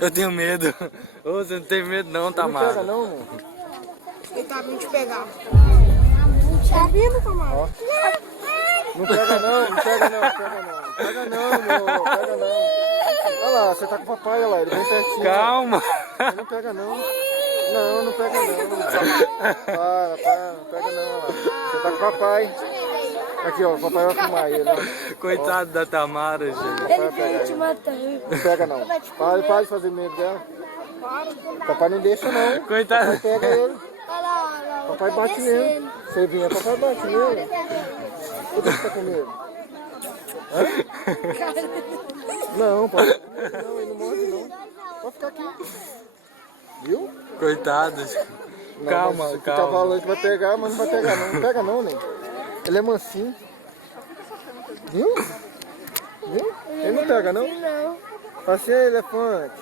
Eu tenho medo. Ô, você não tem medo não, Tamara. Não pega não, amor. Ele tá vindo te pegar. Tá vindo, Tamara? Ó. Não pega não, não pega não, pega não. Pega não, amor, pega não. Olha lá, você tá com o papai, olha lá, ele vem pertinho. Calma. Ele não pega não. Não, não pega não. Para, não pega não. Olha lá. Você tá com o papai. Aqui, ó, o papai vai filmar ele, ó. Coitado da Tamara, gente. Papai vai pegar ele. Não pega não. Para de fazer medo dela. Papai não deixa não. Coitado. Papai pega ele. Papai bate nele. Você vinha, papai bate nele. Por que você tá com medo? Hã? Não, papai. Não, ele não morde não. Pode ficar aqui. Viu? Coitado. Não, Calma, mas o calma. cavalo a gente vai pegar, mas não vai pegar não. Não pega não, nem. Ele é mansinho. Viu? Viu? Ele não pega não? Não. Passeia, elefante.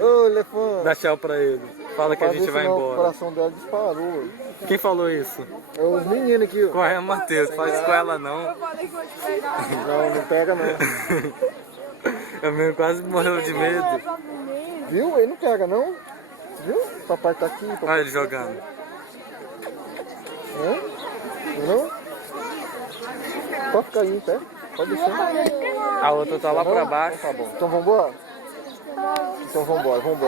Ô, elefante. Dá tchau pra ele. Fala que a gente vai O embora. coração dela disparou. Quem falou isso? É os meninos aqui, ó. Corre, Matheus. Faz isso com ela não. Eu falei que vou te pegar. Não, não pega não. Eu mesmo quase morreu de medo. Viu? Ele não pega não. Viu? Papai tá aqui. Papai... Olha ele jogando. Hã? Não? Pode ficar aí em pé. Pode deixar. A outra tá lá pra baixo. Tá bom. Então vambora? Então vambora, vamos.